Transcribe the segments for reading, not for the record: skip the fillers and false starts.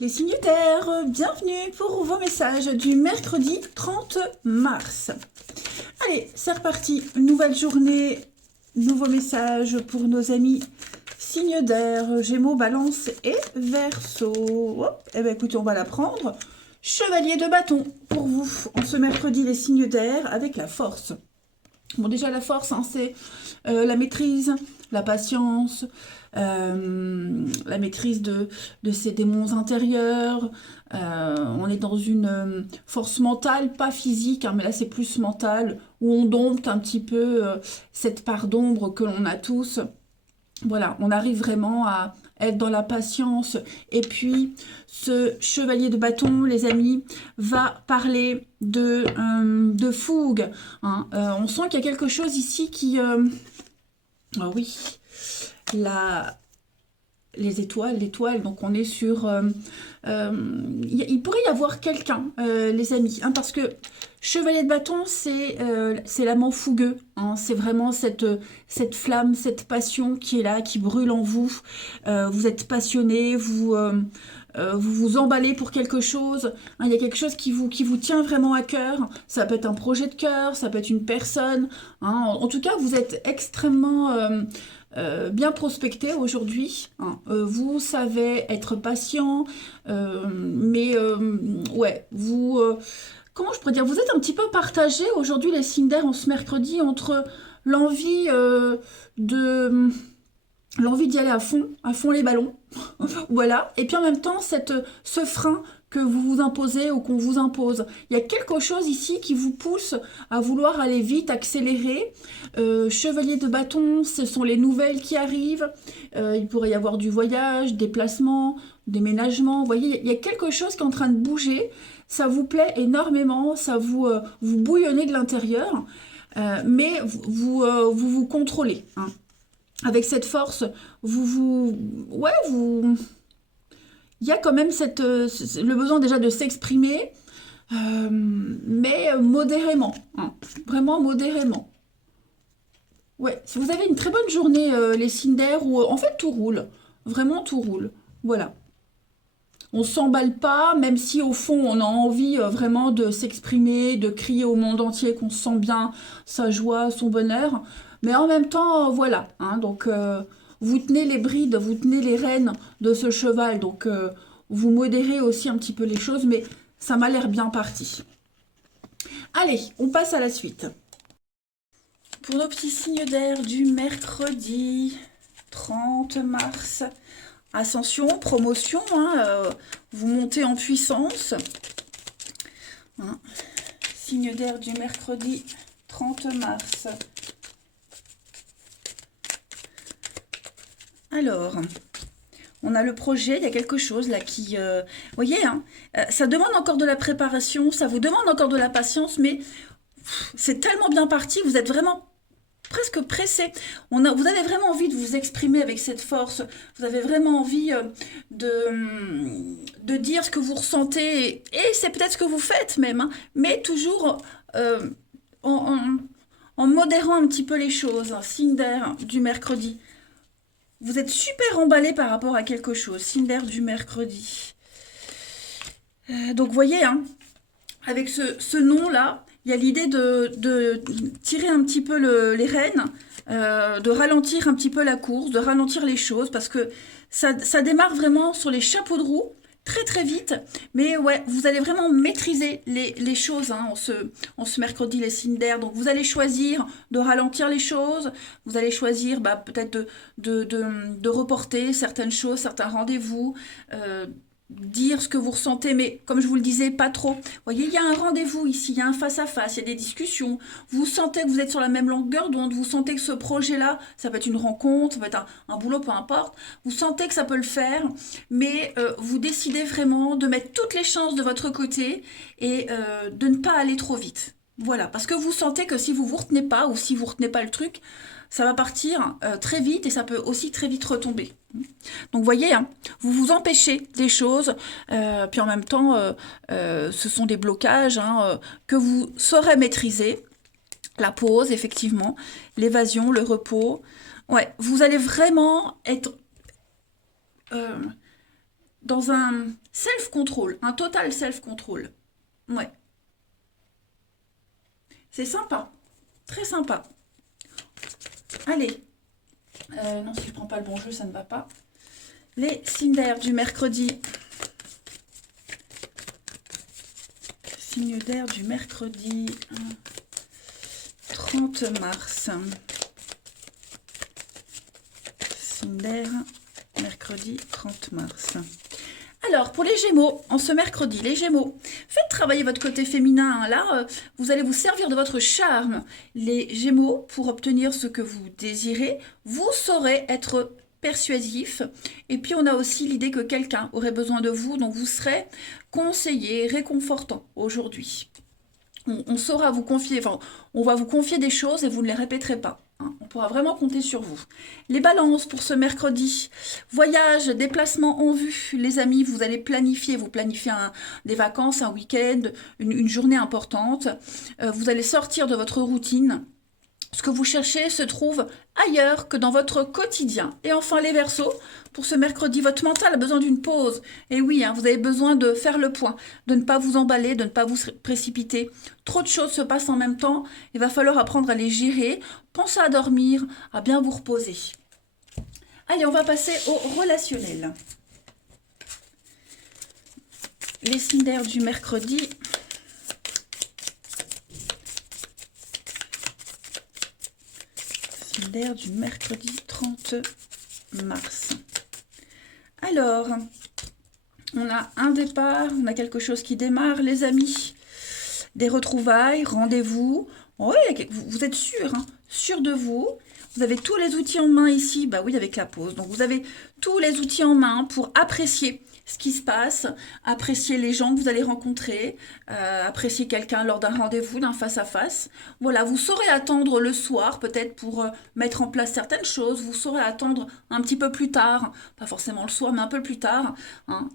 Les signataires, bienvenue pour vos messages du mercredi 30 mars. Allez, c'est reparti. Nouvelle journée, nouveau message pour nos amis signes d'air, Gémeaux, Balance et Verseau. Eh bien écoutez, on va la prendre. Chevalier de bâton pour vous en ce mercredi les signes d'air avec la force. Bon, déjà, la force, hein, c'est la maîtrise, la patience, la maîtrise de ses démons intérieurs. On est dans une force mentale, pas physique, hein, mais là, c'est plus mental, où on dompte un petit peu cette part d'ombre que l'on a tous. Voilà, on arrive vraiment à être dans la patience. Et puis, ce chevalier de bâton, les amis, va parler de fougue. Hein. On sent qu'il y a quelque chose ici qui... Ah oui, les étoiles, l'étoile, donc on est sur... il pourrait y avoir quelqu'un, les amis, hein, parce que chevalier de bâton, c'est l'amant fougueux, hein, c'est vraiment cette flamme, cette passion qui est là, qui brûle en vous. Vous êtes passionné, vous vous emballez pour quelque chose, hein, il y a quelque chose qui vous tient vraiment à cœur, ça peut être un projet de cœur, ça peut être une personne, hein, en tout cas vous êtes extrêmement bien prospecté aujourd'hui, hein. Vous savez être patient, mais ouais, comment je pourrais dire, vous êtes un petit peu partagé aujourd'hui les signes d'air en ce mercredi entre l'envie de l'envie d'y aller à fond les ballons, voilà. Et puis en même temps, ce frein que vous vous imposez ou qu'on vous impose. Il y a quelque chose ici qui vous pousse à vouloir aller vite, accélérer. Chevalier de bâton, ce sont les nouvelles qui arrivent. Il pourrait y avoir du voyage, déplacement, déménagement. Vous voyez, il y a quelque chose qui est en train de bouger. Ça vous plaît énormément, ça vous bouillonnez de l'intérieur, mais vous contrôlez, hein. Avec cette force, ouais, il y a quand même le besoin déjà de s'exprimer, mais modérément, hein, vraiment modérément. Ouais, si vous avez une très bonne journée, les signes d'air, où en fait tout roule, vraiment tout roule, voilà. On s'emballe pas, même si au fond on a envie vraiment de s'exprimer, de crier au monde entier qu'on se sent bien, sa joie, son bonheur. Mais en même temps, voilà, hein, donc vous tenez les brides, vous tenez les rênes de ce cheval, donc vous modérez aussi un petit peu les choses, mais ça m'a l'air bien parti. Allez, on passe à la suite. Pour nos petits signes d'air du mercredi 30 mars, ascension, promotion, hein, vous montez en puissance. Hein. Signe d'air du mercredi 30 mars. Alors, on a le projet, il y a quelque chose là qui... vous voyez, hein, ça demande encore de la préparation, ça vous demande encore de la patience, mais c'est tellement bien parti, vous êtes vraiment presque pressé. Vous avez vraiment envie de vous exprimer avec cette force. Vous avez vraiment envie de dire ce que vous ressentez. Et c'est peut-être ce que vous faites même, hein, mais toujours en, en modérant un petit peu les choses. Hein. Signe d'air du mercredi. Vous êtes super emballé par rapport à quelque chose. Signe d'air du mercredi. Donc, vous voyez, hein, avec ce nom-là, il y a l'idée de tirer un petit peu les rênes, de ralentir un petit peu la course, de ralentir les choses, parce que ça démarre vraiment sur les chapeaux de roue, très très vite, mais ouais, vous allez vraiment maîtriser les choses, hein, en ce mercredi, les signes d'air. Donc vous allez choisir de ralentir les choses, vous allez choisir peut-être de reporter certaines choses, certains rendez-vous, dire ce que vous ressentez, mais comme je vous le disais, pas trop. Vous voyez, il y a un rendez-vous ici, il y a un face-à-face, il y a des discussions. Vous sentez que vous êtes sur la même longueur d'onde, vous sentez que ce projet-là, ça peut être une rencontre, ça peut être un boulot, peu importe. Vous sentez que ça peut le faire, mais vous décidez vraiment de mettre toutes les chances de votre côté et de ne pas aller trop vite. Voilà, parce que vous sentez que si vous vous retenez pas ou si vous retenez pas le truc, ça va partir très vite et ça peut aussi très vite retomber. Donc, vous voyez, hein, vous vous empêchez des choses, puis en même temps, ce sont des blocages, hein, que vous saurez maîtriser. La pause, effectivement, l'évasion, le repos. Ouais, vous allez vraiment être dans un self-control, un total self-control. Ouais, c'est sympa, très sympa. Allez, non, si je prends pas le bon jeu, ça ne va pas. Les signes d'air du mercredi. Signes d'air du mercredi 30 mars. Signe d'air, mercredi 30 mars. Alors, pour les Gémeaux, en ce mercredi, les Gémeaux, faites travailler votre côté féminin. Hein. Là, vous allez vous servir de votre charme. Les Gémeaux, pour obtenir ce que vous désirez, vous saurez être persuasif. Et puis, on a aussi l'idée que quelqu'un aurait besoin de vous, donc vous serez conseillé, réconfortant aujourd'hui. On saura vous confier, enfin, on va vous confier des choses et vous ne les répéterez pas. Hein. On pourra vraiment compter sur vous. Les balances pour ce mercredi. Voyage, déplacement en vue. Les amis, vous allez planifier. Vous planifiez des vacances, un week-end, une journée importante. Vous allez sortir de votre routine. Ce que vous cherchez se trouve ailleurs que dans votre quotidien. Et enfin, les Verseaux, pour ce mercredi, votre mental a besoin d'une pause. Et oui, hein, vous avez besoin de faire le point, de ne pas vous emballer, de ne pas vous précipiter. Trop de choses se passent en même temps. Il va falloir apprendre à les gérer. Pensez à dormir, à bien vous reposer. Allez, on va passer au relationnel. Les signes d'air du mercredi. D'air du mercredi 30 mars. Alors, on a un départ, on a quelque chose qui démarre, les amis. Des retrouvailles, rendez-vous. Oui, vous êtes sûr, hein, sûr de vous. Vous avez tous les outils en main ici, bah oui, avec la pause. Donc, vous avez tous les outils en main pour apprécier ce qui se passe, apprécier les gens que vous allez rencontrer, apprécier quelqu'un lors d'un rendez-vous, d'un face-à-face. Voilà, vous saurez attendre le soir, peut-être pour mettre en place certaines choses. Vous saurez attendre un petit peu plus tard, pas forcément le soir, mais un peu plus tard. Hein,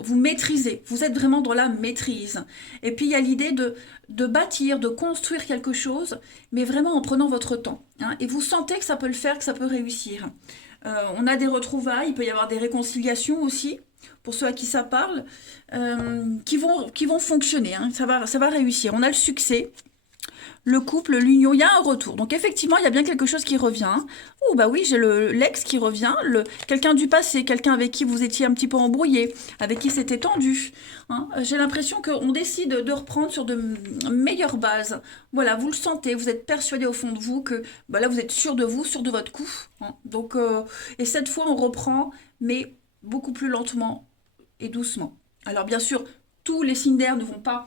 vous maîtrisez, vous êtes vraiment dans la maîtrise. Et puis, il y a l'idée de bâtir, de construire quelque chose, mais vraiment en prenant votre temps. Hein, et vous sentez que ça peut le faire, que ça peut réussir. On a des retrouvailles, il peut y avoir des réconciliations aussi, pour ceux à qui ça parle, qui vont fonctionner, hein, ça va réussir. On a le succès, le couple, l'union, il y a un retour. Donc effectivement, il y a bien quelque chose qui revient. Oh bah oui, j'ai l'ex qui revient, quelqu'un du passé, quelqu'un avec qui vous étiez un petit peu embrouillé, avec qui c'était tendu. Hein. J'ai l'impression qu'on décide de reprendre sur de meilleures bases. Voilà, vous le sentez, vous êtes persuadé au fond de vous que bah là, vous êtes sûr de vous, sûr de votre coup. Hein. Donc, et cette fois, on reprend, mais beaucoup plus lentement et doucement. Alors bien sûr, tous les signes d'air ne vont pas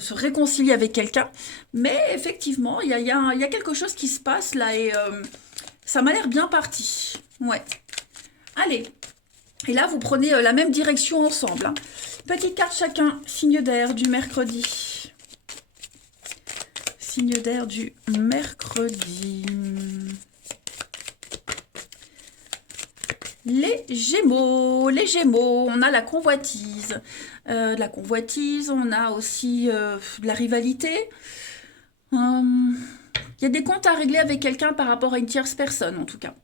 se réconcilier avec quelqu'un, mais effectivement, il y a quelque chose qui se passe là et ça m'a l'air bien parti. Ouais. Allez. Et là, vous prenez la même direction ensemble. Hein. Petite carte chacun, signe d'air du mercredi. Signe d'air du mercredi. Les Gémeaux, on a la convoitise. On a aussi de la rivalité. Il y a des comptes à régler avec quelqu'un par rapport à une tierce personne, en tout cas.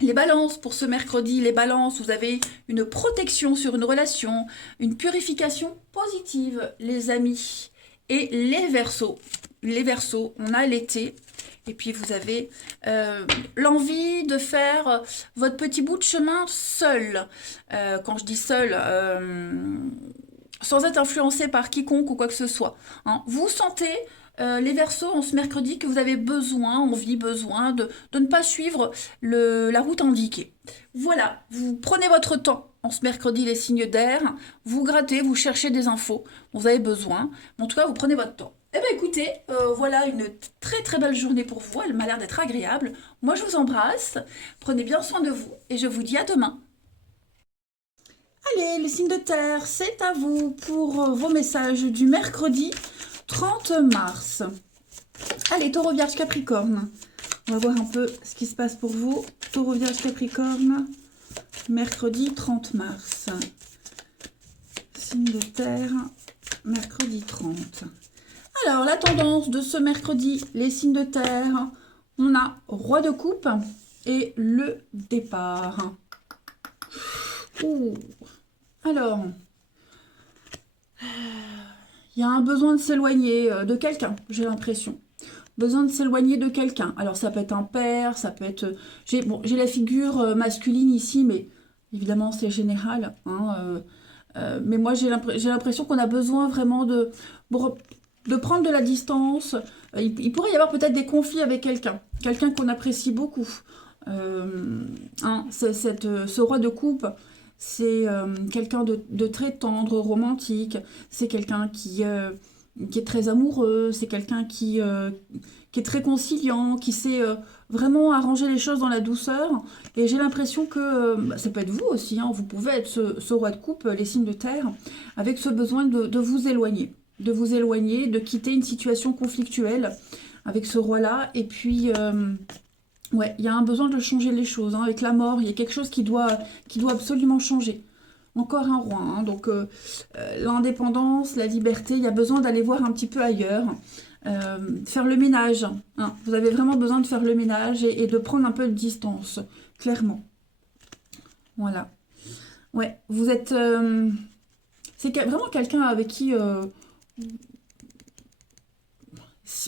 Les balances, pour ce mercredi, les balances, vous avez une protection sur une relation, une purification positive, les amis. Et les Verseaux, on a l'été. Et puis vous avez l'envie de faire votre petit bout de chemin seul. Quand je dis seul, sans être influencé par quiconque ou quoi que ce soit. Hein. Vous sentez, les Verseaux, en ce mercredi, que vous avez besoin de ne pas suivre la route indiquée. Voilà, vous prenez votre temps. En ce mercredi, les signes d'air, vous grattez, vous cherchez des infos dont vous avez besoin. En tout cas, vous prenez votre temps. Eh bien écoutez, voilà une très très belle journée pour vous, elle m'a l'air d'être agréable. Moi je vous embrasse, prenez bien soin de vous et je vous dis à demain. Allez, les signes de terre, c'est à vous pour vos messages du mercredi 30 mars. Allez, Taureau, Vierge, Capricorne, on va voir un peu ce qui se passe pour vous. Taureau, Vierge, Capricorne, mercredi 30 mars. Signe de terre, mercredi 30. Alors, la tendance de ce mercredi, les signes de terre, on a Roi de coupe et le départ. Ouh, Alors, il y a un besoin de s'éloigner de quelqu'un, j'ai l'impression. Besoin de s'éloigner de quelqu'un. Alors, ça peut être un père, ça peut être... j'ai la figure masculine ici, mais évidemment, c'est général. Hein, mais moi, j'ai l'impression qu'on a besoin vraiment de prendre de la distance. Il pourrait y avoir peut-être des conflits avec quelqu'un. Quelqu'un qu'on apprécie beaucoup. Ce roi de coupe, c'est quelqu'un de très tendre, romantique. C'est quelqu'un qui est très amoureux. C'est quelqu'un qui est très conciliant, qui sait vraiment arranger les choses dans la douceur. Et j'ai l'impression que ça peut être vous aussi. Hein, vous pouvez être ce roi de coupe, les signes de terre, avec ce besoin de vous éloigner. De vous éloigner, de quitter une situation conflictuelle avec ce roi-là. Et puis... ouais, il y a un besoin de changer les choses. Hein. Avec la mort, il y a quelque chose qui doit absolument changer. Encore un roi. Hein. Donc, l'indépendance, la liberté, il y a besoin d'aller voir un petit peu ailleurs. Faire le ménage. Hein. Vous avez vraiment besoin de faire le ménage et de prendre un peu de distance. Clairement. Voilà. Ouais, vous êtes... c'est vraiment quelqu'un avec qui...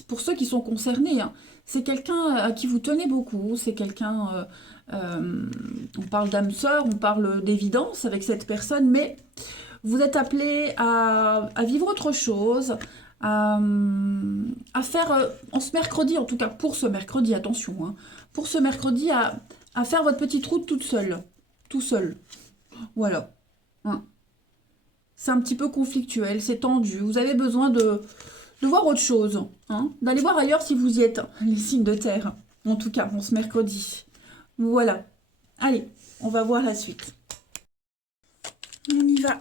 pour ceux qui sont concernés, hein, c'est quelqu'un à qui vous tenez beaucoup, c'est quelqu'un, on parle d'âme sœur, on parle d'évidence avec cette personne, mais vous êtes appelé à vivre autre chose, à faire, en ce mercredi, en tout cas pour ce mercredi, attention, hein, pour ce mercredi, à faire votre petite route toute seule, tout seul, voilà. Hein. C'est un petit peu conflictuel, c'est tendu, vous avez besoin de voir autre chose, hein, d'aller voir ailleurs si vous y êtes, les signes de terre, en tout cas, on ce mercredi. Voilà. Allez, on va voir la suite. On y va.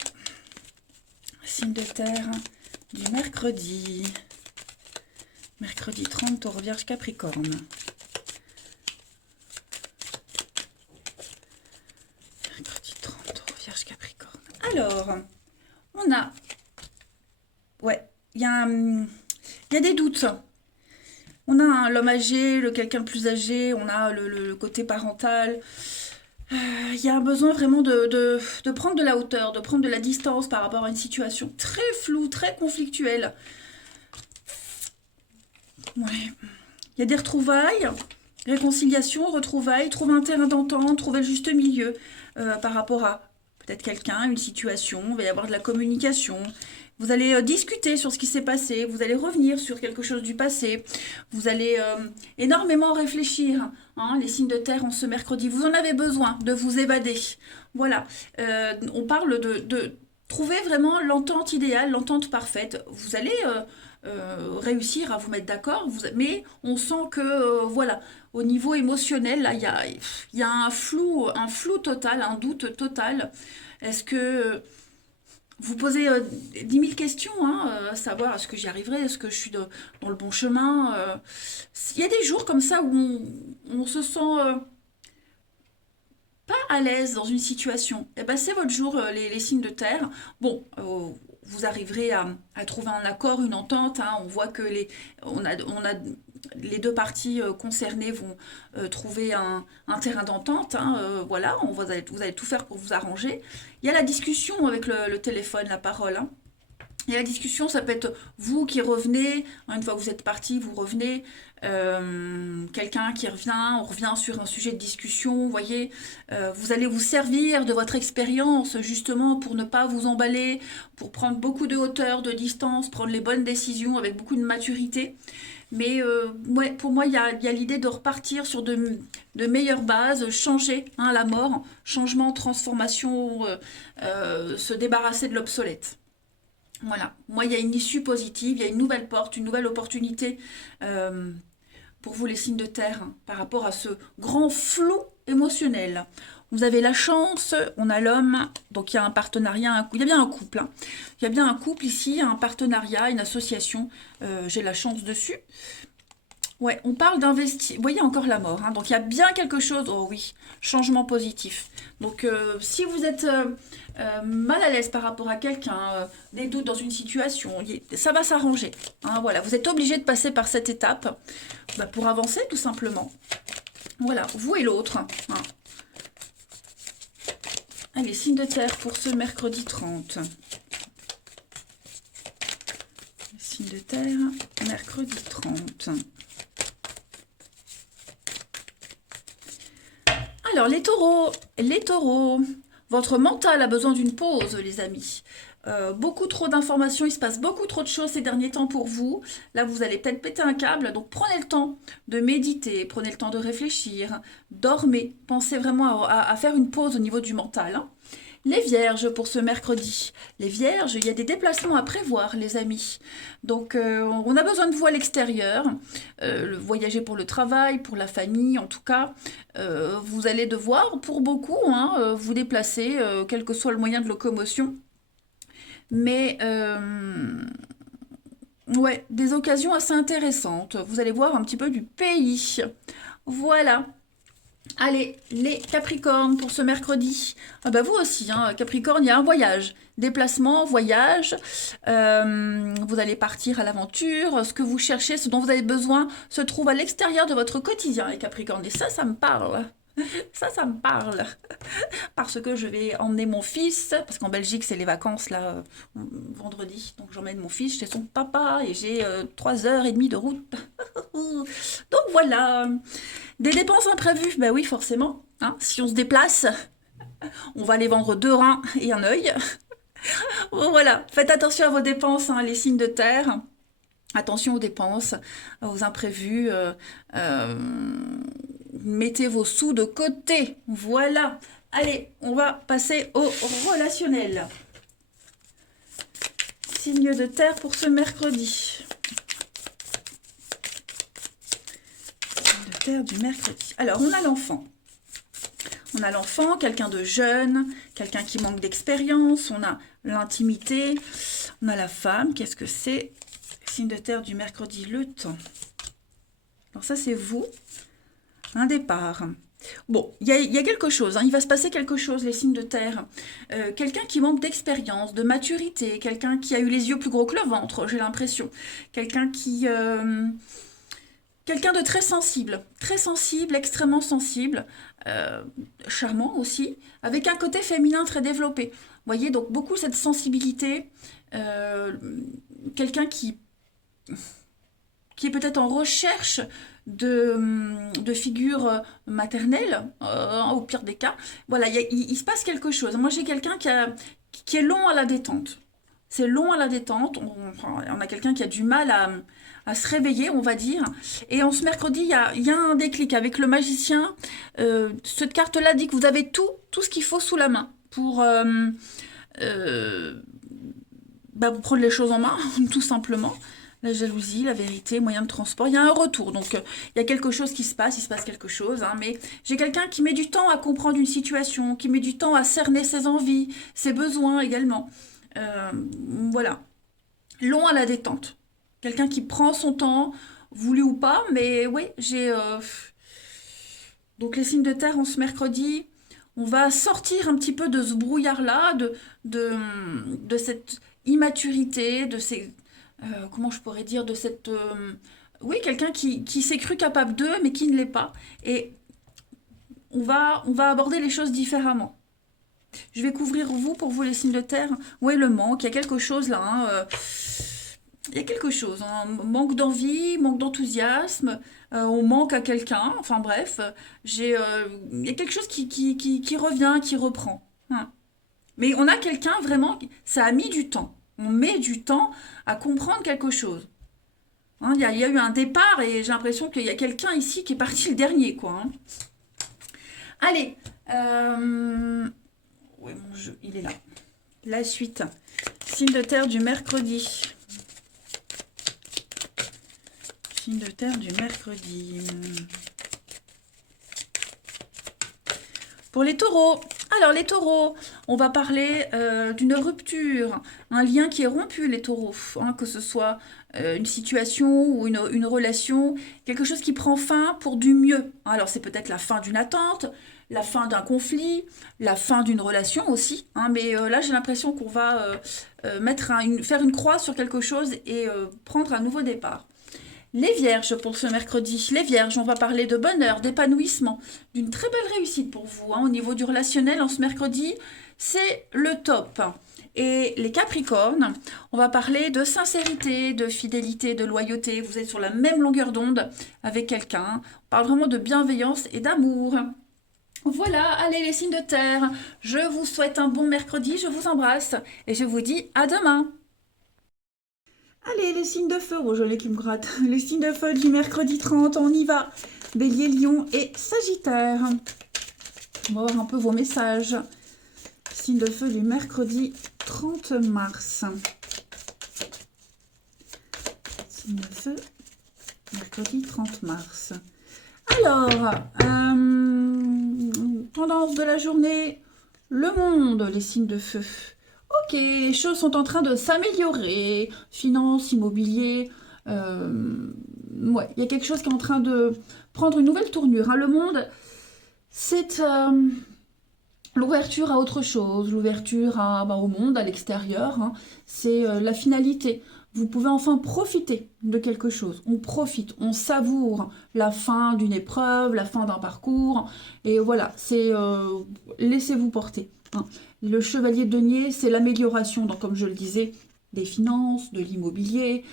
Signe de terre du mercredi. Mercredi 30, Taureau, Vierge, Capricorne. Mercredi 30, Taureau, Vierge, Capricorne. Alors, on a... Ouais. Il y a des doutes. On a l'homme âgé, quelqu'un de plus âgé, on a le côté parental. Il y a un besoin vraiment de prendre de la hauteur, de prendre de la distance par rapport à une situation très floue, très conflictuelle. Ouais. Il y a des retrouvailles, réconciliation, retrouvailles, trouver un terrain d'entente, trouver le juste milieu par rapport à peut-être quelqu'un, une situation, il va y avoir de la communication. Vous allez discuter sur ce qui s'est passé, vous allez revenir sur quelque chose du passé, vous allez énormément réfléchir, hein, les signes de terre en ce mercredi. Vous en avez besoin de vous évader. Voilà, on parle de trouver vraiment l'entente idéale, l'entente parfaite. Vous allez réussir à vous mettre d'accord, mais on sent que, voilà, au niveau émotionnel, là, il y a un flou total, un doute total. Est-ce que... vous posez 10 000 questions, hein, à savoir est-ce que j'y arriverai, est-ce que je suis dans le bon chemin. Il y a des jours comme ça où on se sent pas à l'aise dans une situation. Et ben c'est votre jour, les signes de terre. Bon, vous arriverez à trouver un accord, une entente. Hein, on voit que les deux parties concernées vont trouver un terrain d'entente. Hein, voilà, vous allez tout faire pour vous arranger. Il y a la discussion avec le téléphone, la parole. Hein. Et la discussion, ça peut être vous qui revenez, hein, une fois que vous êtes parti, vous revenez, quelqu'un qui revient, on revient sur un sujet de discussion, vous voyez, vous allez vous servir de votre expérience justement pour ne pas vous emballer, pour prendre beaucoup de hauteur, de distance, prendre les bonnes décisions avec beaucoup de maturité. Mais ouais, pour moi, il y a l'idée de repartir sur de meilleures bases, changer hein, la mort, changement, transformation, se débarrasser de l'obsolète. Voilà, moi il y a une issue positive, il y a une nouvelle porte, une nouvelle opportunité pour vous les signes de terre hein, par rapport à ce grand flou émotionnel. Vous avez la chance, on a l'homme, donc il y a un partenariat, il y a bien un couple. Hein. Il y a bien un couple ici, un partenariat, une association, j'ai la chance dessus. Ouais, on parle d'investir. Vous voyez encore la mort. Hein, donc il y a bien quelque chose. Oh oui, changement positif. Donc si vous êtes mal à l'aise par rapport à quelqu'un, des doutes dans une situation, ça va s'arranger. Hein, voilà, vous êtes obligé de passer par cette étape bah, pour avancer tout simplement. Voilà, vous et l'autre. Hein. Allez, signe de terre pour ce mercredi 30. Signe de terre, mercredi 30. Alors, les taureaux, votre mental a besoin d'une pause, les amis. Beaucoup trop d'informations, il se passe beaucoup trop de choses ces derniers temps pour vous. Là, vous allez peut-être péter un câble, donc prenez le temps de méditer, prenez le temps de réfléchir, dormez, pensez vraiment à faire une pause au niveau du mental, hein. Les vierges pour ce mercredi. Les vierges, il y a des déplacements à prévoir, les amis. Donc, on a besoin de vous à l'extérieur. Voyager pour le travail, pour la famille, en tout cas. Vous allez devoir, pour beaucoup, hein, vous déplacer, quel que soit le moyen de locomotion. Mais, ouais, des occasions assez intéressantes. Vous allez voir un petit peu du pays. Voilà. Allez, les Capricornes pour ce mercredi. Ah bah vous aussi, hein, Capricorne, il y a un voyage. Déplacement, voyage. Vous allez partir à l'aventure. Ce que vous cherchez, ce dont vous avez besoin, se trouve à l'extérieur de votre quotidien, les Capricornes. Et ça me parle. Ça me parle. Parce que je vais emmener mon fils, parce qu'en Belgique, c'est les vacances, là, vendredi. Donc j'emmène mon fils chez son papa et j'ai 3h30 de route. Donc voilà. Des dépenses imprévues, bah oui, forcément. Hein, si on se déplace, on va aller vendre 2 reins et un œil. Voilà, faites attention à vos dépenses, hein, les signes de terre. Attention aux dépenses, aux imprévus. Mettez vos sous de côté. Voilà. Allez, on va passer au relationnel. Signe de terre pour ce mercredi. Du mercredi. Alors, on a l'enfant. On a l'enfant, quelqu'un de jeune, quelqu'un qui manque d'expérience, on a l'intimité, on a la femme. Qu'est-ce que c'est? Signe de terre du mercredi, le temps. Alors ça, c'est vous. Un départ. Bon, il y a quelque chose, hein, il va se passer quelque chose, les signes de terre. Quelqu'un qui manque d'expérience, de maturité, quelqu'un qui a eu les yeux plus gros que le ventre, j'ai l'impression. Quelqu'un qui... Quelqu'un de très sensible, extrêmement sensible, charmant aussi, avec un côté féminin très développé. Vous voyez, donc beaucoup cette sensibilité, quelqu'un qui est peut-être en recherche de figures maternelles, au pire des cas. Voilà, il se passe quelque chose. Moi, j'ai quelqu'un qui est long à la détente. C'est long à la détente. On a quelqu'un qui a du mal à se réveiller, on va dire. Et en ce mercredi, il y a un déclic avec le magicien. Cette carte-là dit que vous avez tout ce qu'il faut sous la main pour vous prendre les choses en main, tout simplement. La jalousie, la vérité, moyen de transport. Il y a un retour, donc il y a quelque chose qui se passe, il se passe quelque chose. Hein, mais j'ai quelqu'un qui met du temps à comprendre une situation, qui met du temps à cerner ses envies, ses besoins également. Voilà. Long à la détente. Quelqu'un qui prend son temps, voulu ou pas, mais oui, j'ai... Donc les signes de terre en ce mercredi, on va sortir un petit peu de ce brouillard-là, de cette immaturité, de ces... comment je pourrais dire, de cette... oui, quelqu'un qui s'est cru capable d'eux, mais qui ne l'est pas. Et on va aborder les choses différemment. Je vais couvrir pour vous les signes de terre. Oui, le manque, il y a quelque chose là. Hein, il y a quelque chose, hein, manque d'envie, manque d'enthousiasme, on manque à quelqu'un, enfin bref, il y a quelque chose qui revient, qui reprend. Hein. Mais on a quelqu'un vraiment, ça a mis du temps. On met du temps à comprendre quelque chose. Hein, il y a eu un départ et j'ai l'impression qu'il y a quelqu'un ici qui est parti le dernier, quoi. Hein. Allez, oui, mon jeu, il est là. La suite. Signe de terre du mercredi. Signe de terre du mercredi. Pour les taureaux. Alors, les taureaux, on va parler d'une rupture, un lien qui est rompu, les taureaux. Hein, que ce soit une situation ou une relation, quelque chose qui prend fin pour du mieux. Alors, c'est peut-être la fin d'une attente, la fin d'un conflit, la fin d'une relation aussi. Hein, mais là, j'ai l'impression qu'on va faire une croix sur quelque chose et prendre un nouveau départ. Les vierges pour ce mercredi. Les vierges, on va parler de bonheur, d'épanouissement, d'une très belle réussite pour vous. Hein, au niveau du relationnel, en ce mercredi, c'est le top. Et les Capricornes, on va parler de sincérité, de fidélité, de loyauté. Vous êtes sur la même longueur d'onde avec quelqu'un. On parle vraiment de bienveillance et d'amour. Voilà, allez les signes de terre, je vous souhaite un bon mercredi, je vous embrasse et je vous dis à demain. Allez, les signes de feu, oh je l'ai qui me gratte. Les signes de feu du mercredi 30, on y va. Bélier, Lion et Sagittaire. On va voir un peu vos messages. Signe de feu du mercredi 30 mars. Signe de feu, mercredi 30 mars. Alors, tendance de la journée, le monde, les signes de feu. Ok, les choses sont en train de s'améliorer. Finance, immobilier. Ouais, il y a quelque chose qui est en train de prendre une nouvelle tournure, hein. Le monde, c'est l'ouverture à autre chose, l'ouverture au monde, à l'extérieur, hein. C'est la finalité. Vous pouvez enfin profiter de quelque chose. On profite, on savoure la fin d'une épreuve, la fin d'un parcours. Et voilà, c'est laissez-vous porter, hein. Le chevalier de denier, c'est l'amélioration, donc comme je le disais, des finances, de l'immobilier,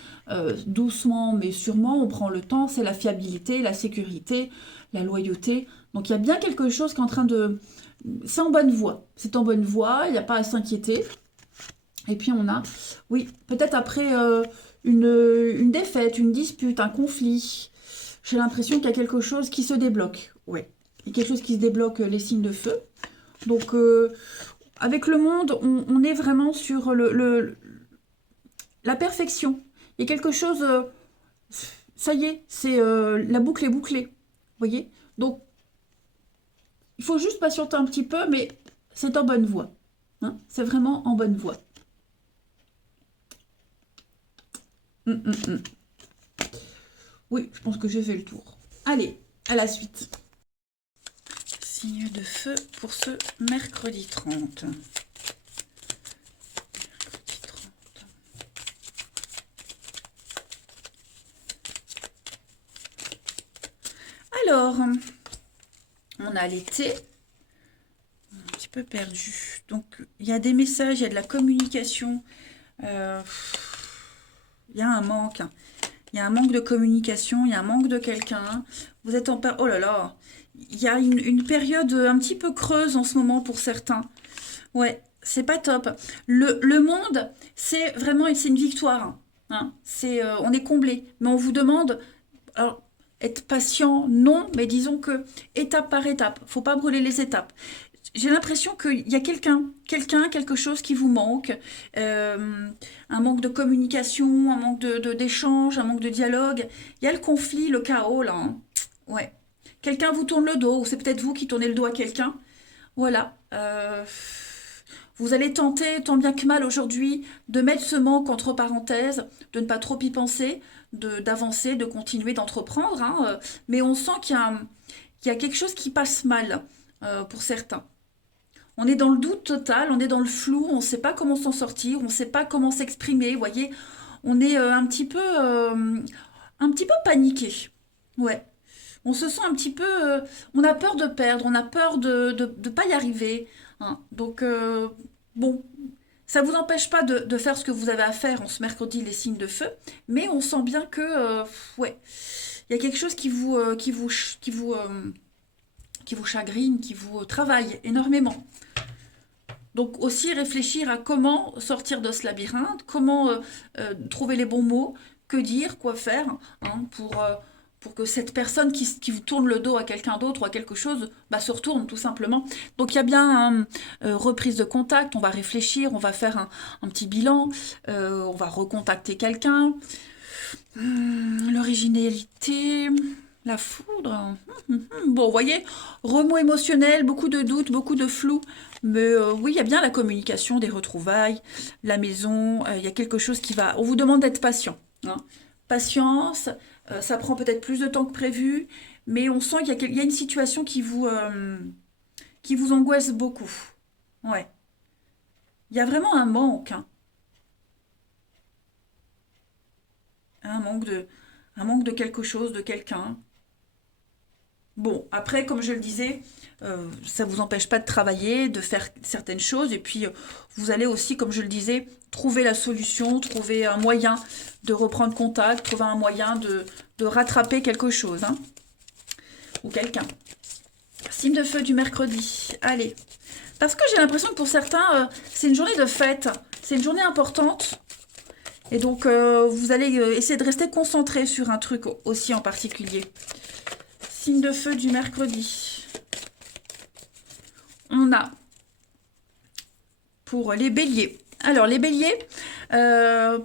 doucement mais sûrement, on prend le temps, c'est la fiabilité, la sécurité, la loyauté. Donc il y a bien quelque chose qui est en train de... C'est en bonne voie, c'est en bonne voie, il n'y a pas à s'inquiéter. Et puis on a, oui, peut-être après une défaite, une dispute, un conflit, j'ai l'impression qu'il y a quelque chose qui se débloque. Ouais, il y a quelque chose qui se débloque, les signes de feu. Donc avec le monde, on est vraiment sur la perfection. Il y a quelque chose, ça y est, c'est la boucle est bouclée. Vous voyez? Donc il faut juste patienter un petit peu, mais c'est en bonne voie, hein. C'est vraiment en bonne voie. Hum. Oui, je pense que j'ai fait le tour. Allez, à la suite. Signe de feu pour ce mercredi 30. Mercredi 30. Alors, on a l'été, un petit peu perdu. Donc, il y a des messages, il y a de la communication. Il y a un manque. Il y a un manque de communication, il y a un manque de quelqu'un. Vous êtes en... Oh là là, il y a une période un petit peu creuse en ce moment pour certains. Ouais, c'est pas top. Le monde, c'est vraiment c'est une victoire, hein. C'est, on est comblé. Mais on vous demande... Alors, être patient, non, mais disons que étape par étape. Faut pas brûler les étapes. J'ai l'impression qu'il y a quelque chose qui vous manque, euh, un manque de communication, un manque d'échange, un manque de dialogue. Il y a le conflit, le chaos là, hein. Ouais. Quelqu'un vous tourne le dos, ou c'est peut-être vous qui tournez le dos à quelqu'un. Voilà. Vous allez tenter, tant bien que mal aujourd'hui, de mettre ce manque entre parenthèses, de ne pas trop y penser, d'avancer, de continuer, d'entreprendre, hein. Mais on sent qu'il y a quelque chose qui passe mal pour certains. On est dans le doute total, on est dans le flou, on ne sait pas comment s'en sortir, on ne sait pas comment s'exprimer, vous voyez, on est un petit peu paniqué. Ouais, on se sent un petit peu, on a peur de perdre, on a peur de pas y arriver, hein. Donc, bon, ça vous empêche pas de faire ce que vous avez à faire en ce mercredi, les signes de feu, mais on sent bien que, ouais, il y a quelque chose qui vous chagrine, qui vous travaille énormément. Donc aussi réfléchir à comment sortir de ce labyrinthe, comment trouver les bons mots, que dire, quoi faire, hein, pour que cette personne qui vous tourne le dos à quelqu'un d'autre ou à quelque chose bah, se retourne tout simplement. Donc il y a bien reprise de contact, on va réfléchir, on va faire un petit bilan, on va recontacter quelqu'un. L'originalité, la foudre. Bon, vous voyez, remous émotionnel, beaucoup de doutes, beaucoup de flou. Mais oui, il y a bien la communication, des retrouvailles, la maison. Il y a quelque chose qui va... On vous demande d'être patient, hein. Patience, ça prend peut-être plus de temps que prévu, mais on sent qu'il y a une situation qui vous angoisse beaucoup. Ouais. Il y a vraiment un manque, hein. Un manque de quelque chose, de quelqu'un. Bon, après, comme je le disais, ça ne vous empêche pas de travailler, de faire certaines choses, et puis vous allez aussi, comme je le disais, trouver la solution, trouver un moyen de reprendre contact, trouver un moyen de rattraper quelque chose, hein, ou quelqu'un. Signe de feu du mercredi. Allez. Parce que j'ai l'impression que pour certains, c'est une journée de fête. C'est une journée importante. Et donc, vous allez essayer de rester concentré sur un truc aussi en particulier. Signe de feu du mercredi. On a pour les béliers. Alors, les béliers,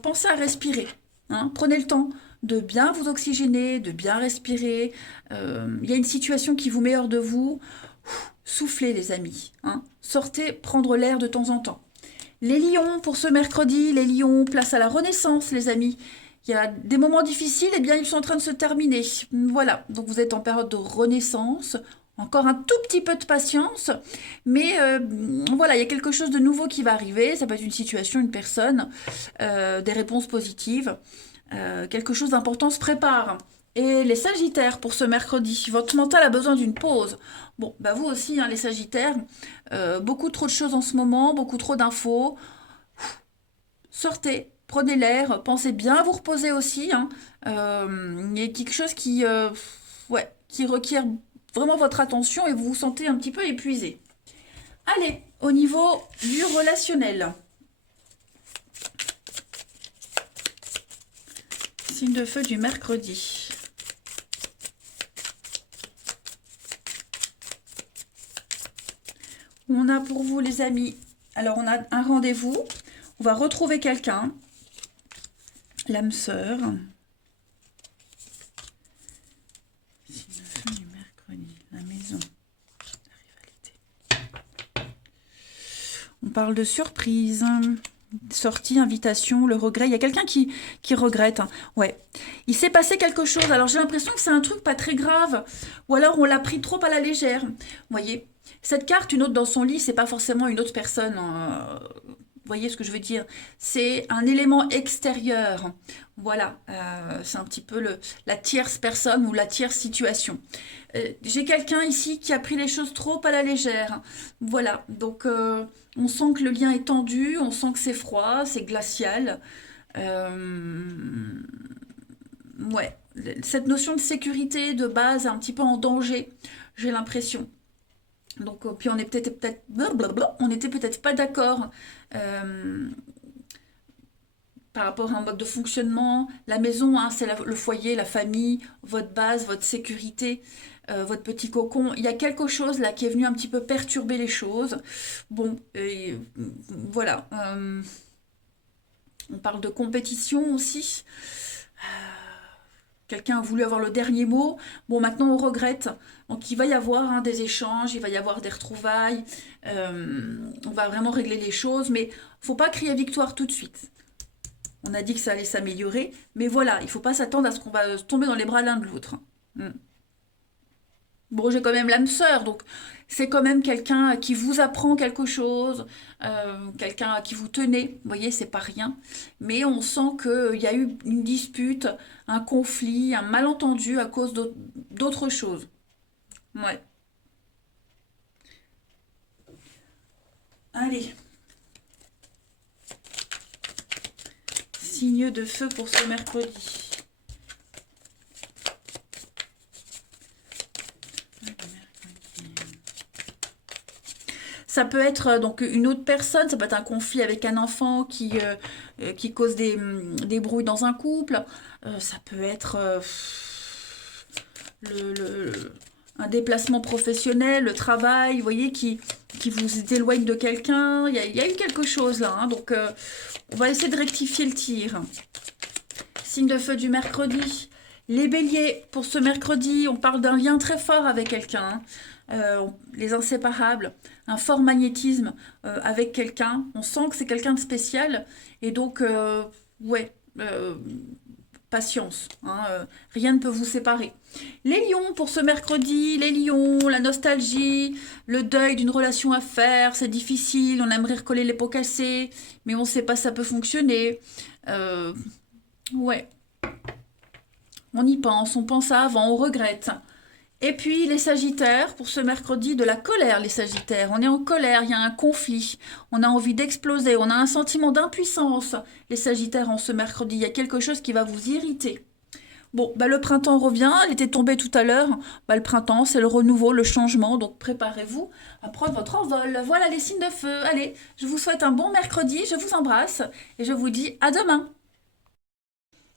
pensez à respirer. Hein. Prenez le temps de bien vous oxygéner, de bien respirer. Il y a une situation qui vous met hors de vous. Soufflez, les amis. Hein. Sortez prendre l'air de temps en temps. Les lions, pour ce mercredi, les lions, place à la renaissance, les amis. Il y a des moments difficiles, et bien ils sont en train de se terminer. Voilà, donc vous êtes en période de renaissance. Encore un tout petit peu de patience, mais voilà, il y a quelque chose de nouveau qui va arriver. Ça peut être une situation, une personne, des réponses positives. Quelque chose d'important se prépare. Et les sagittaires, pour ce mercredi, votre mental a besoin d'une pause. Bon, bah vous aussi, hein, les sagittaires, beaucoup trop de choses en ce moment, beaucoup trop d'infos. Sortez, prenez l'air, pensez bien à vous reposer aussi. Hein. Il y a quelque chose ouais, qui requiert vraiment votre attention et vous vous sentez un petit peu épuisé. Allez, au niveau du relationnel. Signe de feu du mercredi. On a pour vous, les amis, alors on a un rendez-vous, on va retrouver quelqu'un, l'âme sœur. Signe de feu du mercredi, la maison, la rivalité. On parle de surprise, sortie, invitation, le regret. Il y a quelqu'un qui regrette. Hein. Ouais. Il s'est passé quelque chose. Alors j'ai l'impression que c'est un truc pas très grave. Ou alors on l'a pris trop à la légère. Vous voyez, cette carte, une autre dans son lit, c'est pas forcément une autre personne. Vous voyez ce que je veux dire? C'est un élément extérieur. Voilà, c'est un petit peu la tierce personne ou la tierce situation. J'ai quelqu'un ici qui a pris les choses trop à la légère. Voilà, donc on sent que le lien est tendu, on sent que c'est froid, c'est glacial. Ouais, cette notion de sécurité de base est un petit peu en danger, j'ai l'impression. Donc, puis on était peut-être pas d'accord euh, par rapport à un mode de fonctionnement. La maison, hein, c'est le foyer, la famille, votre base, votre sécurité, votre petit cocon. Il y a quelque chose là qui est venu un petit peu perturber les choses. Bon, voilà. On parle de compétition aussi. Quelqu'un a voulu avoir le dernier mot. Bon, maintenant on regrette. Donc il va y avoir hein, des échanges, il va y avoir des retrouvailles. On va vraiment régler les choses, mais faut pas crier victoire tout de suite. On a dit que ça allait s'améliorer, mais voilà, il faut pas s'attendre à ce qu'on va tomber dans les bras l'un de l'autre. Bon, j'ai quand même l'âme sœur, donc c'est quand même quelqu'un qui vous apprend quelque chose, quelqu'un à qui vous tenez, vous voyez, c'est pas rien. Mais on sent qu'il y a eu une dispute, un conflit, un malentendu à cause d'autre chose. Ouais. Allez, signe de feu pour ce mercredi. Ça peut être donc une autre personne, ça peut être un conflit avec un enfant qui cause des brouilles dans un couple. Ça peut être un déplacement professionnel, le travail, vous voyez, qui vous éloigne de quelqu'un. Il y a eu quelque chose là, hein, donc on va essayer de rectifier le tir. Signe de feu du mercredi. Les béliers, pour ce mercredi, on parle d'un lien très fort avec quelqu'un. Hein. Les inséparables, un fort magnétisme avec quelqu'un. On sent que c'est quelqu'un de spécial. Et donc, ouais, patience. Hein, rien ne peut vous séparer. Les lions, pour ce mercredi, les lions, la nostalgie, le deuil d'une relation à faire, c'est difficile, on aimerait recoller les pots cassés, mais on ne sait pas si ça peut fonctionner. Ouais, on y pense, on pense à avant, on regrette. Et puis les Sagittaires, pour ce mercredi, de la colère, les Sagittaires. On est en colère, il y a un conflit, on a envie d'exploser, on a un sentiment d'impuissance. Les Sagittaires, en ce mercredi, il y a quelque chose qui va vous irriter. Bon, bah, le printemps revient, il était tombé tout à l'heure. Bah, le printemps, c'est le renouveau, le changement, donc préparez-vous à prendre votre envol. Voilà les signes de feu. Allez, je vous souhaite un bon mercredi, je vous embrasse et je vous dis à demain.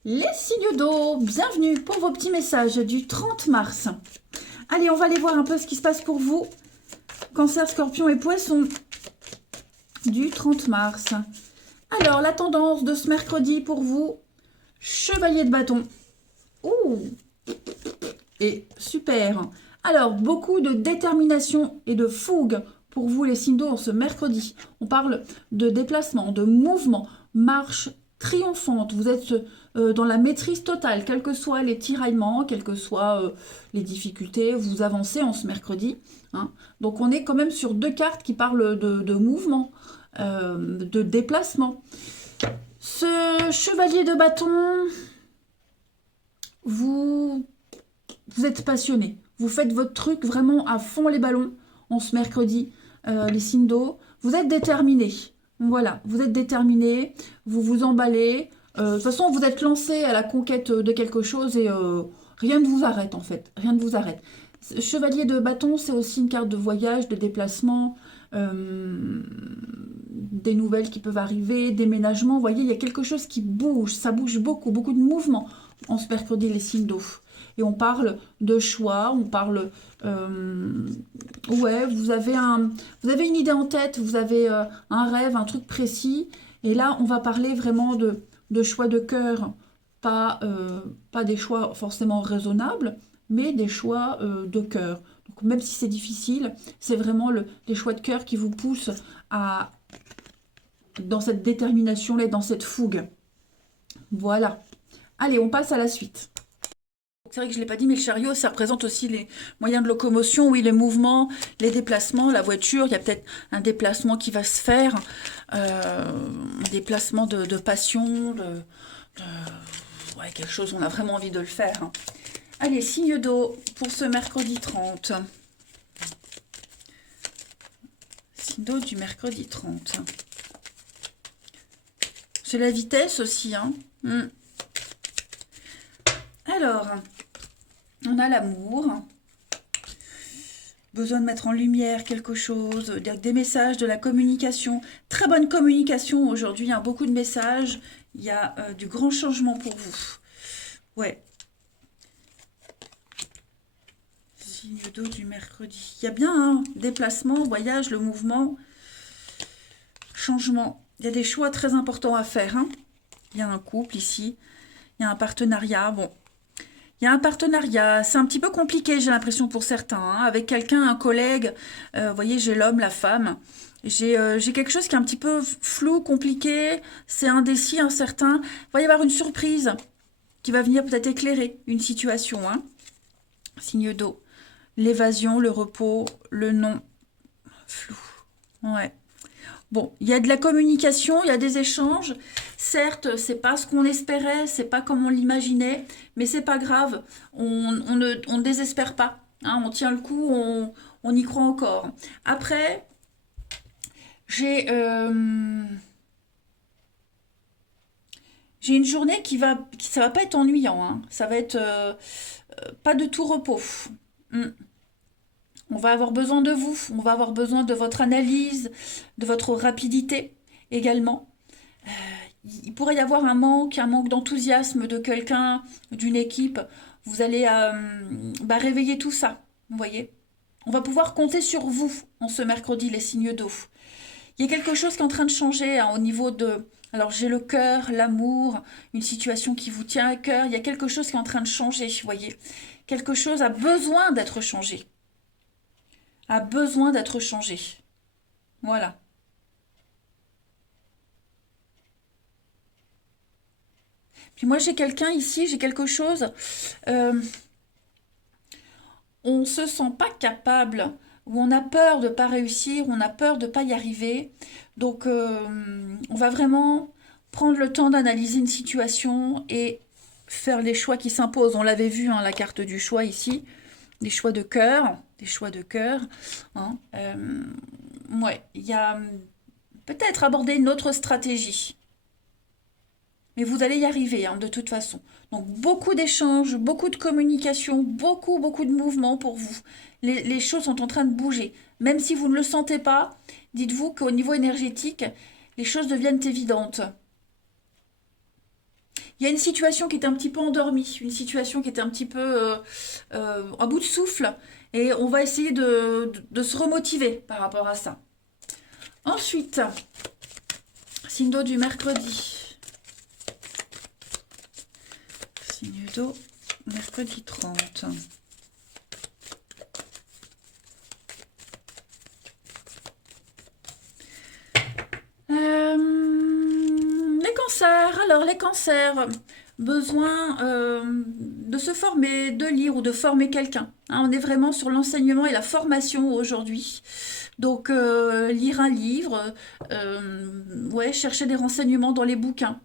Les signes d'eau, bienvenue pour vos petits messages du 30 mars. Allez, on va aller voir un peu ce qui se passe pour vous. Cancer, Scorpion et Poisson du 30 mars. Alors, la tendance de ce mercredi pour vous, Chevalier de bâton. Ouh, et super. Alors, beaucoup de détermination et de fougue pour vous les signes d'eau en ce mercredi. On parle de déplacement, de mouvement, marche triomphante. Vous êtes dans la maîtrise totale, quels que soient les tiraillements, quelles que soient les difficultés, vous avancez en ce mercredi. Hein. Donc on est quand même sur deux cartes qui parlent de mouvement, de déplacement. Ce chevalier de bâton, vous êtes passionné. Vous faites votre truc vraiment à fond les ballons en ce mercredi, les signes d'eau. Vous êtes déterminé. Voilà, vous êtes déterminé, vous vous emballez. De toute façon, vous êtes lancé à la conquête de quelque chose et rien ne vous arrête en fait. Rien ne vous arrête. Chevalier de bâton, c'est aussi une carte de voyage, de déplacement, des nouvelles qui peuvent arriver, déménagement. Vous voyez, il y a quelque chose qui bouge, ça bouge beaucoup, beaucoup de mouvements en ce mercredi, les signes d'eau. Et on parle de choix, on parle... ouais, vous avez une idée en tête, vous avez un rêve, un truc précis. Et là, on va parler vraiment de choix de cœur, pas des choix forcément raisonnables, mais des choix de cœur. Donc même si c'est difficile, c'est vraiment les choix de cœur qui vous poussent dans cette détermination-là, dans cette fougue. Voilà. Allez, on passe à la suite. C'est vrai que je ne l'ai pas dit, mais le chariot, ça représente aussi les moyens de locomotion, oui, les mouvements, les déplacements, la voiture. Il y a peut-être un déplacement qui va se faire, un déplacement de passion, ouais, quelque chose, on a vraiment envie de le faire. Hein. Allez, signe d'eau pour ce mercredi 30. Signe d'eau du mercredi 30. C'est la vitesse aussi, hein. Alors... on a l'amour, besoin de mettre en lumière quelque chose, des messages, de la communication. Très bonne communication aujourd'hui, hein, beaucoup de messages. Il y a du grand changement pour vous. Ouais. Signe d'eau du mercredi. Il y a bien un déplacement, voyage, le mouvement, changement. Il y a des choix très importants à faire. Hein. Il y a un couple ici, il y a un partenariat. Bon. Il y a un partenariat, c'est un petit peu compliqué, j'ai l'impression pour certains, hein, avec quelqu'un, un collègue, vous voyez, j'ai l'homme, la femme, j'ai quelque chose qui est un petit peu flou, compliqué, c'est indécis, incertain, il va y avoir une surprise qui va venir peut-être éclairer une situation, hein. Signe d'eau, l'évasion, le repos, le non, flou, ouais. Bon, il y a de la communication, il y a des échanges. Certes, c'est pas ce qu'on espérait, c'est pas comme on l'imaginait, mais c'est pas grave. On ne désespère pas. Hein, on tient le coup, on y croit encore. Après, j'ai une journée ça va pas être ennuyant. Hein, ça va être pas de tout repos. On va avoir besoin de vous, on va avoir besoin de votre analyse, de votre rapidité également. Il pourrait y avoir un manque d'enthousiasme de quelqu'un, d'une équipe. Vous allez réveiller tout ça, vous voyez. On va pouvoir compter sur vous en ce mercredi, les signes d'eau. Il y a quelque chose qui est en train de changer hein, au niveau de... Alors j'ai le cœur, l'amour, une situation qui vous tient à cœur. Il y a quelque chose qui est en train de changer, vous voyez. Quelque chose a besoin d'être changé. A besoin d'être changé. Voilà. Puis moi, j'ai quelqu'un ici, j'ai quelque chose. On ne se sent pas capable, ou on a peur de ne pas réussir, on a peur de ne pas y arriver. Donc, on va vraiment prendre le temps d'analyser une situation et faire les choix qui s'imposent. On l'avait vu, hein, la carte du choix ici. des choix de cœur, des choix de cœur. Hein. Ouais, il y a peut-être aborder une autre stratégie. Mais vous allez y arriver, hein, de toute façon. Donc, beaucoup d'échanges, beaucoup de communication, beaucoup, beaucoup de mouvements pour vous. Les choses sont en train de bouger. Même si vous ne le sentez pas, dites-vous qu'au niveau énergétique, les choses deviennent évidentes. Il y a une situation qui est un petit peu endormie, une situation qui est un petit peu à bout de souffle, et on va essayer de se remotiver par rapport à ça. Ensuite, signe d'eau du mercredi. Signe d'eau, mercredi 30. Les cancers. Alors, les cancers, besoin de se former, de lire ou de former quelqu'un. Hein, on est vraiment sur l'enseignement et la formation aujourd'hui. Donc, lire un livre, ouais, chercher des renseignements dans les bouquins.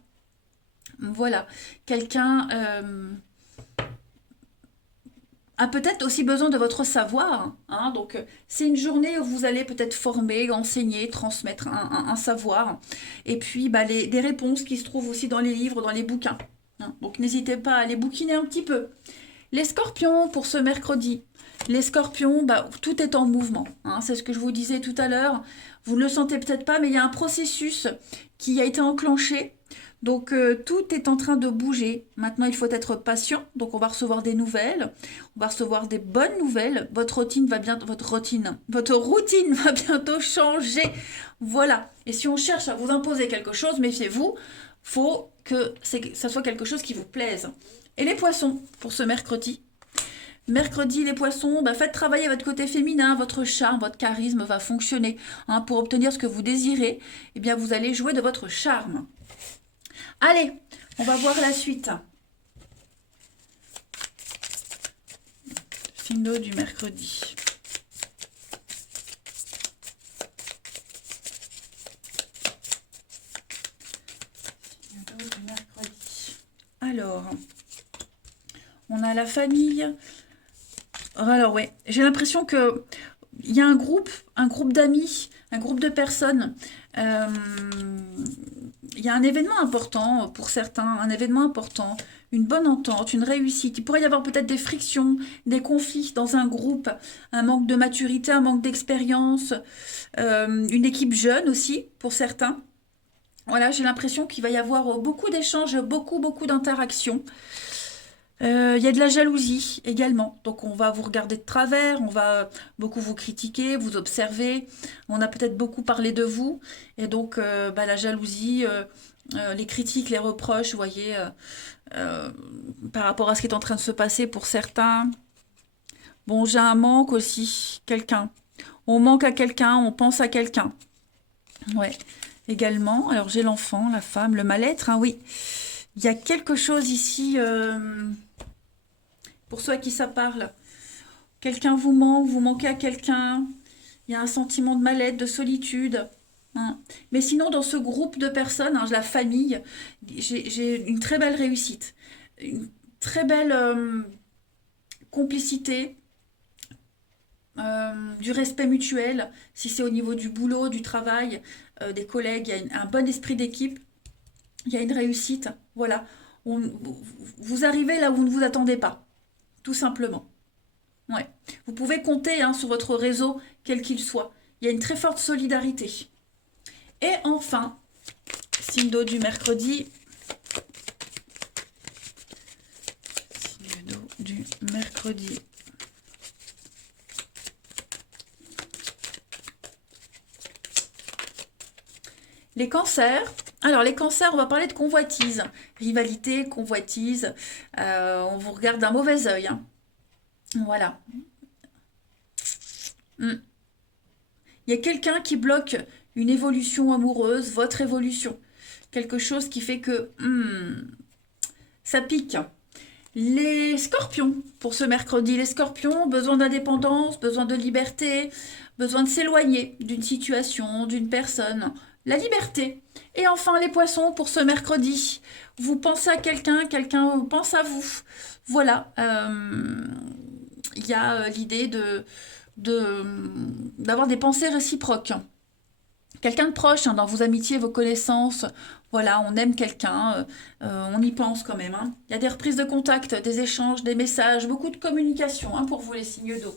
Voilà, quelqu'un a peut-être aussi besoin de votre savoir. Hein, donc, c'est une journée où vous allez peut-être former, enseigner, transmettre un savoir. Et puis, bah, des réponses qui se trouvent aussi dans les livres, dans les bouquins. Hein, donc, n'hésitez pas à les bouquiner un petit peu. Les scorpions pour ce mercredi. Les scorpions, bah, tout est en mouvement. Hein, c'est ce que je vous disais tout à l'heure. Vous ne le sentez peut-être pas, mais il y a un processus qui a été enclenché. Donc, tout est en train de bouger. Maintenant, il faut être patient. Donc, on va recevoir des nouvelles. On va recevoir des bonnes nouvelles. Votre routine va bientôt changer. Voilà. Et si on cherche à vous imposer quelque chose, méfiez-vous. Faut que ça soit quelque chose qui vous plaise. Et les poissons, pour ce mercredi. Mercredi, les poissons, bah, faites travailler votre côté féminin, votre charme, votre charisme va fonctionner. Hein, pour obtenir ce que vous désirez, eh bien, vous allez jouer de votre charme. Allez, on va voir la suite. Signe d'eau du mercredi. Signe d'eau du mercredi. Alors, on a la famille. Alors, ouais, j'ai l'impression que il y a un groupe d'amis, un groupe de personnes. Il y a un événement important pour certains, un événement important, une bonne entente, une réussite. Il pourrait y avoir peut-être des frictions, des conflits dans un groupe, un manque de maturité, un manque d'expérience, une équipe jeune aussi pour certains. Voilà, j'ai l'impression qu'il va y avoir beaucoup d'échanges, beaucoup d'interactions. Il y a de la jalousie également, donc on va vous regarder de travers, on va beaucoup vous critiquer, vous observer, on a peut-être beaucoup parlé de vous, et donc bah, la jalousie, les critiques, les reproches, vous voyez, par rapport à ce qui est en train de se passer pour certains. Bon, j'ai un manque aussi, quelqu'un. On manque à quelqu'un, on pense à quelqu'un. Ouais, également. Alors j'ai l'enfant, la femme, le mal-être, hein, oui. Il y a quelque chose ici... pour ceux à qui ça parle, quelqu'un vous manque, vous manquez à quelqu'un, il y a un sentiment de mal-être, de solitude. Hein. Mais sinon, dans ce groupe de personnes, hein, la famille, j'ai une très belle réussite, une très belle complicité, du respect mutuel, si c'est au niveau du boulot, du travail, des collègues, il y a un bon esprit d'équipe, il y a une réussite. Voilà, vous arrivez là où vous ne vous attendez pas. Tout simplement. Ouais. Vous pouvez compter hein, sur votre réseau, quel qu'il soit. Il y a une très forte solidarité. Et enfin, signe d'eau du mercredi. Signe d'eau du mercredi. Les cancers. Alors, les cancers, on va parler de convoitise. Rivalité, convoitise. On vous regarde d'un mauvais œil. Hein. Voilà. Il y a quelqu'un qui bloque une évolution amoureuse, votre évolution. Quelque chose qui fait que ça pique. Les scorpions, pour ce mercredi, les scorpions, besoin d'indépendance, besoin de liberté, besoin de s'éloigner d'une situation, d'une personne. La liberté. Et enfin, les poissons, pour ce mercredi. Vous pensez à quelqu'un, quelqu'un pense à vous. Voilà. il y a l'idée d'avoir des pensées réciproques. Quelqu'un de proche, hein, dans vos amitiés, vos connaissances, voilà, on aime quelqu'un, on y pense quand même, hein. Il y a des reprises de contact, des échanges, des messages, beaucoup de communication, hein, pour vous les signes d'eau.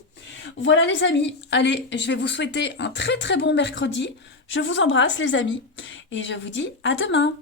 Voilà les amis, allez, je vais vous souhaiter un très très bon mercredi. Je vous embrasse les amis et je vous dis à demain.